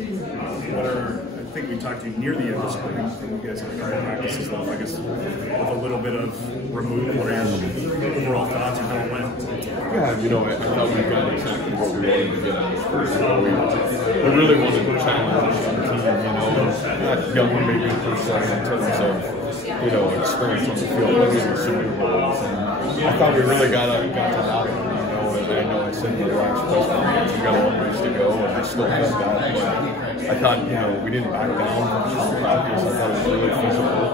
I think we talked to you near the end of spring, and you guys had a couple practices left, I guess, with a little bit of remove. What are your overall thoughts on how it went? Yeah, I thought we got exactly what we wanted to get out of the first. We really wanted to challenge the team, not younger maybe per se in terms of, experience on the field, but in the Super Bowls. And I thought we really got to that one, and I know I said in the last press conference, we got a long ways to go, and I still have that, but I thought, we didn't back down from practice. I thought it was really physical.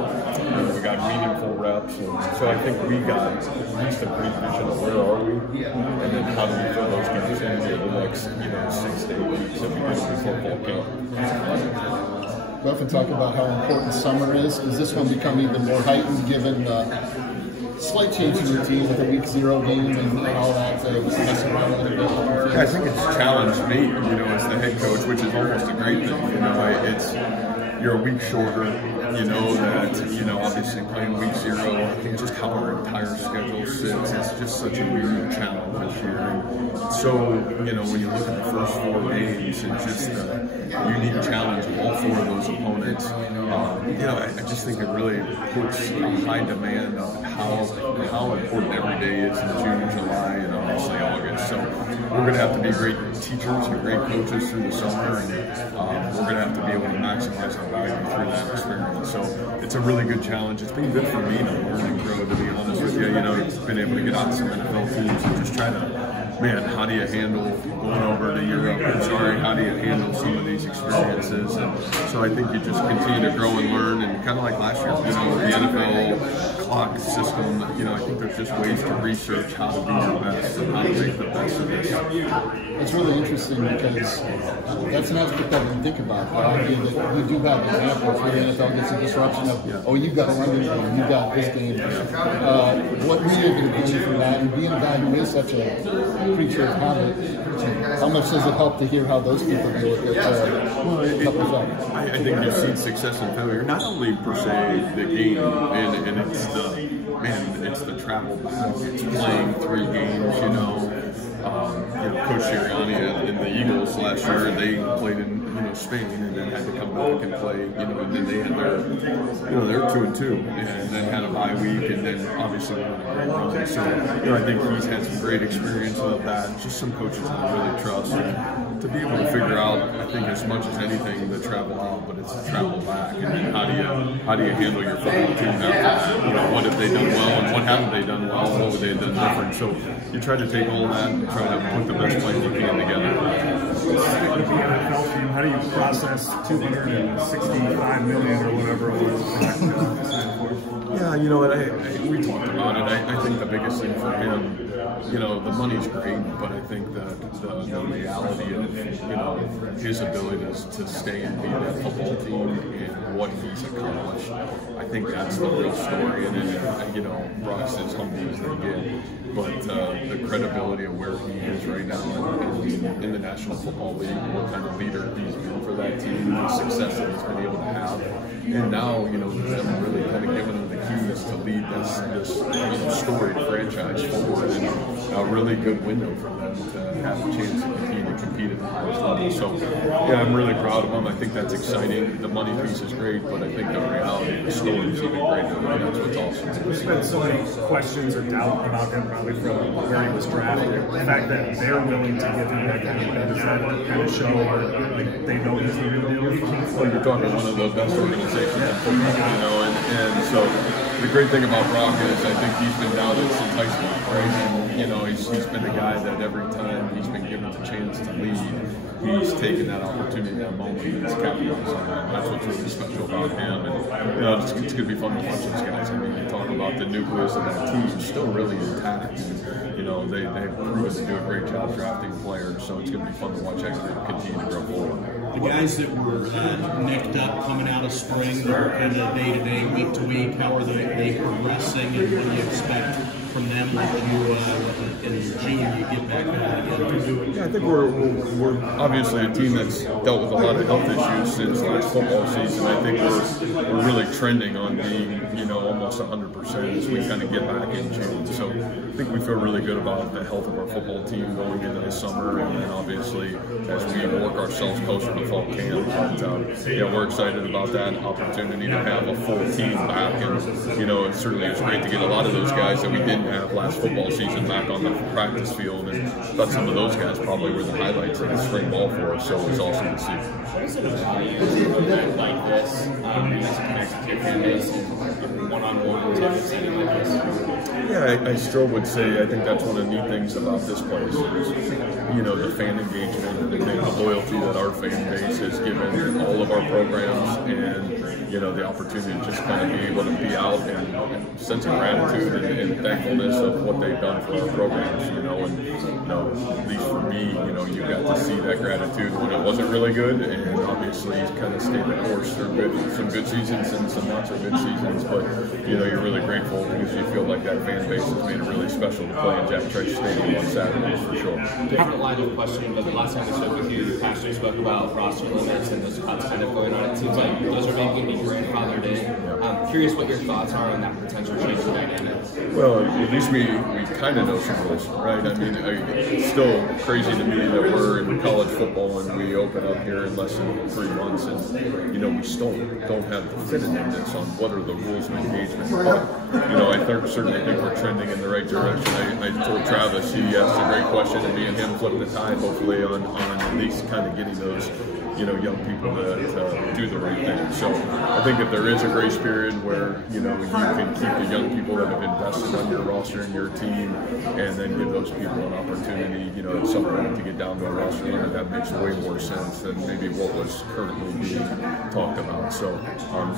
We got meaningful reps, and so I think we got at least a brief vision of where are we, and then how do we fill those gaps in the next 6 to 8 weeks if we get to the football camp. We often talk about how important summer is. Does this one become even more heightened given slight change in routine with a week 0 game and all that, mess around a little bit? I think it's challenged me, as the head coach, which is almost a great thing. You're a week shorter, that, obviously playing week 0, I think just how our entire schedule sits, it's just such a weird challenge this year. And so, when you look at the first 4 games, it's just a unique challenge of all 4 of those opponents. I just think it really puts a high demand on how important every day is in June, July, and obviously August. So we're going to have to be great teachers and great coaches through the summer, and we're going to have to be able to maximize our value through that experience. So it's a really good challenge. It's been good for me to learn and grow, to be honest with you. Been able to get on some NFL teams and just try to, how do you handle going over to Europe? How do you handle some of these experiences? And so I think you just continue to grow and learn, and kind of like last year, the NFL clock system, I think there's just ways to research how to be your best and how to make the best of this. It's really interesting because that's an aspect I didn't think about. The idea that you do have examples where the NFL gets a disruption of, you got a London game, you got this game. What we are going to gain from that, and being a guy who is such a creature of habit, how much does it help to hear how those people deal with it? I think you've seen success and failure, not only per se the game, and it's the travel back, it's playing 3 games, Coach Sirianni in the Eagles last year, they played in Spain and then had to come back and play, and then they had their 2-2 and then had a bye week and then obviously went on a great run. So, I think he's had some great experience with that. Just some coaches that I really trust, and to be able to figure out, I think as much as anything, the travel out, but it's the travel back, and then how do you handle your football team after that? What have they done well and what haven't they done well? What would they have done different? So you try to take all that and try to put the best plan you can together. How do you process $265 million or whatever it was? Yeah, we talked about it. I think the biggest thing for him, the money's great, but I think that the reality of, his ability to stay and be that football team and what he's accomplished, I think that's the real story. And then, Brock's as humble as they get, but the credibility of where he is right now in the National Football League, what kind of leader he's been for that team, the success that he's been able to have, and now, them really kind of giving him the keys to lead this storied franchise forward, and a really good window for them to have a chance to compete at the highest level. So, yeah, I'm really proud of him. I think that's exciting. The money piece is great, but I think the reality of the story is even greater. That's what's awesome. There's been so many questions or doubt about him probably from where he was drafted. The fact that they're willing to give him that kind of money, does that kind of show like they know he's the real deal? Well, you're talking one of the best organizations in football, and so the great thing about Brock is I think he's been doubted since high school, right? And he's been a guy that every time he's been given the chance to lead, he's taken that opportunity, that moment, and he's capitalized on that. That's what's really special about him. And it's going to be fun to watch those guys. I mean, you talk about the nucleus of that team still really intact. They've proven to do a great job drafting players, so it's going to be fun to watch that group continue to grow forward. The guys that were nicked up coming out of spring, they're kind of day-to-day, week-to-week, how are they progressing, and what do you expect from them when in June you get back again? Yeah, I think we're obviously a team that's dealt with a lot of health issues since last football season. I think we're really trending on being almost 100% as we kind of get back in June. So think we feel really good about the health of our football team going into the summer, and then obviously as we work ourselves closer to fall camp. But yeah, we're excited about that opportunity to have a full team back, and you know, certainly it's great to get a lot of those guys that we didn't have last football season back on the practice field, and I thought some of those guys probably were the highlights of the spring ball for us, so it was awesome to see. What is it about you an event like this as a connection to your fan base and one-on-one type of setting like this? Yeah, I still would say I think that's one of the neat things about this place is, you know, the fan engagement and the loyalty that our fan base has given all of our programs, and, you know, the opportunity to just kind of be able to be out and sense of gratitude and thankfulness of what they've done for our programs, you know, and, you know, at least for me, you know, you got to see that gratitude when it wasn't really good, and obviously kind of stayed the course through some good seasons and some not so good seasons, but, you know, you're really grateful because you feel like that fan base has made it really special to play in Jack Trice Stadium on Saturdays for sure. Different line of questioning, but the last time we spoke with you, Pastor spoke about roster limits and those cuts kind of going on. It seems like those are making me grandfathered in. I'm curious what your thoughts are on that potential change in dynamic. Well, at least we kind of know some rules, right? I mean, it's still crazy to me that we're in college football and we open up here in less than 3 months, and you know, we still don't have definitiveness on what are the rules of engagement. But you know, I certainly think we're trending in the right direction. I told Travis, he asked a great question, and me and him flipped the tide, hopefully, on at least kind of getting those, you know, young people to do the right thing. So I think if there is a grace period where, you know, you can keep the young people that have invested on your roster and your team, and then give those people an opportunity, you know, at some point to get down to a roster limit, that makes way more sense than maybe what was currently being talked about. So,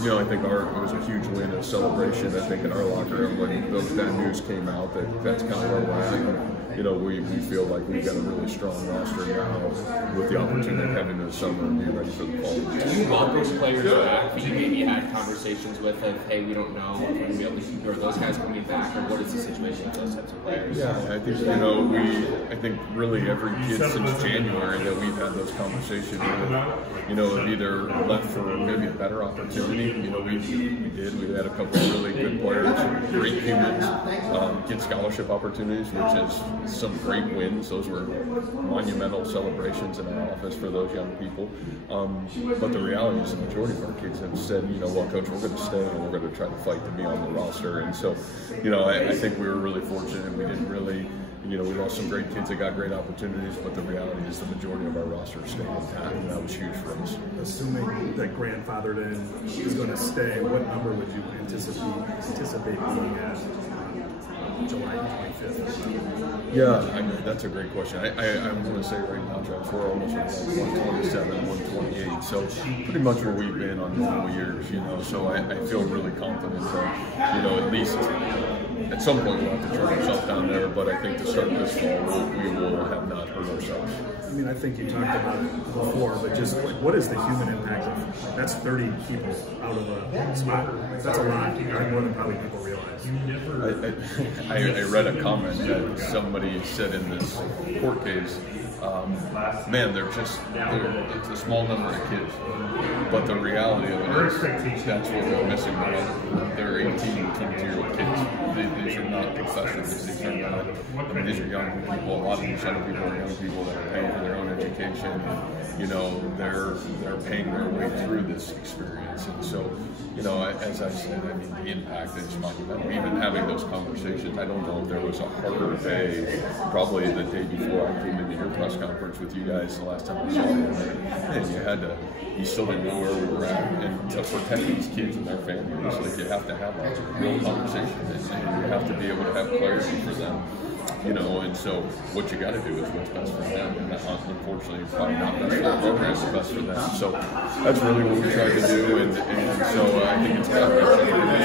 you know, I think it was a huge win, a celebration, I think, in our locker room when that news came out, that's kind of where we're at. You know, we feel like we've got a really strong roster now with the opportunity of heading into the summer and be ready for the fall. Do you want those players back that you maybe had conversations with of, hey, we don't know if we're going to be able to keep, or those guys coming back, or what is the situation with those types of players? Yeah, I think, you know, I think really every kid since January that we've had those conversations with, you know, have either left for maybe a better opportunity. You know, we did. We had a couple of really good players, great humans, get scholarship opportunities, which is some great wins. Those were monumental celebrations in our office for those young people. But the reality is the majority of our kids have said, you know, well, Coach, we're going to stay and we're going to try to fight to be on the roster. And so, you know, I think we were really fortunate. We didn't really, you know, we lost some great kids that got great opportunities, but the reality is the majority of our roster stayed intact, and that was huge for us. Assuming that grandfathered in is going to stay, what number would you anticipate being at July 25th? Yeah, I mean, that's a great question. I'm going to say right now, Travis, we're almost at 127, 128. So pretty much where we've been on normal years, you know. So I feel really confident that, you know, at least at some point we'll have to turn ourselves down there. But I think to start this fall, we will have not hurt ourselves. I mean, I think you talked about it before, but just like, what is the human impact of that's 30 people out of a spot? That's a lot, more than probably people realize. I read a comment that somebody said in this court case, man, it's a small number of kids, but the reality of it is that's what we're missing. They're 18 and 22-year-old kids. These are not professionals. These are not, I mean, these are young people. A lot of these young people are young people that are paying for their own education. You know, they're paying their way through this experience. And so, you know, as I said, I mean, the impact is monumental. Even having those conversations, I don't know if there was a harder day, probably the day before I came into your press conference with you guys the last time I saw you. And you still didn't know where we were at. And to protect these kids and their families, like, you have to have a real conversation. And you have to be able to have clarity for them. You know, and so what you got to do is what's best for them, and that, unfortunately, it's probably not best for the program, it's best for them. So that's really what we try to do, and so I think it's tough.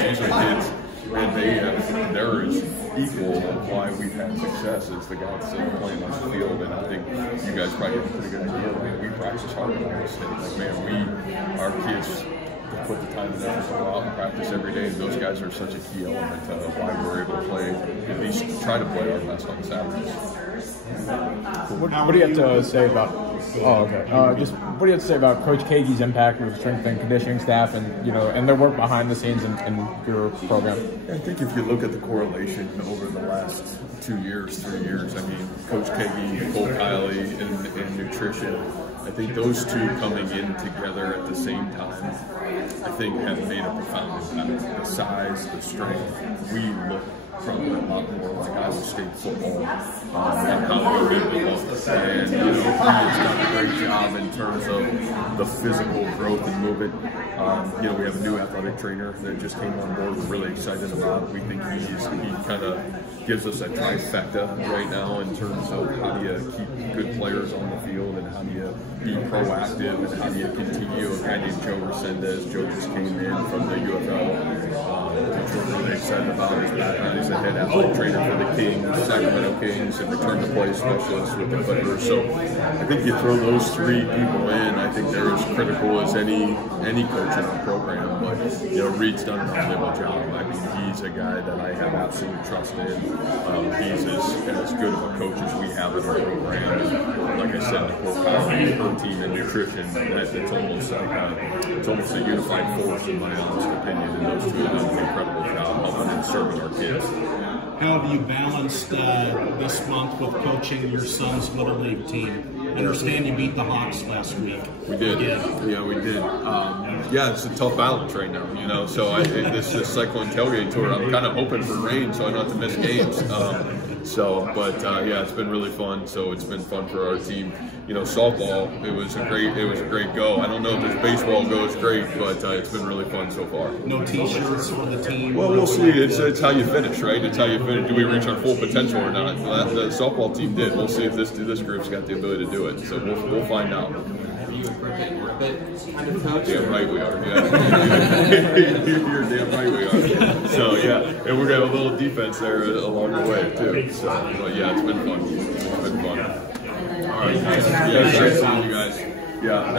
These are kids, and they're as equal of why we've had success as the guys that are playing on the field, and I think you guys probably have a pretty good idea. Man, we practice hard in our state. Like, man, our kids put the time and effort to go out and practice every day. Those guys are such a key element of why we're able to play, at least try to play our best on Saturdays. What do you have to say about Oh, okay. Just what do you have to say about Coach Kagey's impact with strength and conditioning staff, and and their work behind the scenes in your program? I think if you look at the correlation over the last 2 years, 3 years, I mean, Coach Kagey, Cole Kiley, and nutrition, I think those two coming in together at the same time, I think have made a profound impact. The size, the strength, we look probably a lot more like Iowa State football and how we really look. And he has done a great job in terms of the physical growth and movement. We have a new athletic trainer that just came on board. We're really excited about. We think he kind of gives us a trifecta right now in terms of how do you keep good players on the field and how do you be proactive and how do you continue. A guy named Joe Resendez. Joe just came in from the UFL, which we're really excited about his background. He's a head athletic trainer for the Kings, Sacramento Kings, and return to play specialist with the Clippers. So I think you throw those three people in, I think they're as critical as any coach in our program. But Reed's done an unbelievable job. I mean, he's a guy that I have absolute trust in. He's as good of a coach as we have in our program. And like I said, the protein and nutrition, it's almost a unified force in my honest opinion. And those two have done an incredible job helping and serving our kids. How have you balanced this month with coaching your son's Little League team? I understand you beat the Hawks last week. We did. Yeah, we did. It's a tough balance right now, So this Cyclone tailgate tour, I'm kind of hoping for rain so I don't have to miss games. It's been really fun. So it's been fun for our team. Softball, it was a great go. I don't know if this baseball goes great, but it's been really fun so far. No T-shirts for the team. Well, we'll see. It's how you finish, right? It's how you finish. Do we reach our full potential or not? The softball team did. We'll see if this group's got the ability to do it. So we'll find out. Damn right we are. Yeah, you're damn right we are. So and we're gonna have a little defense there along the way too. So, but it's been fun. It's been fun. All right, nice seeing you guys. Yeah.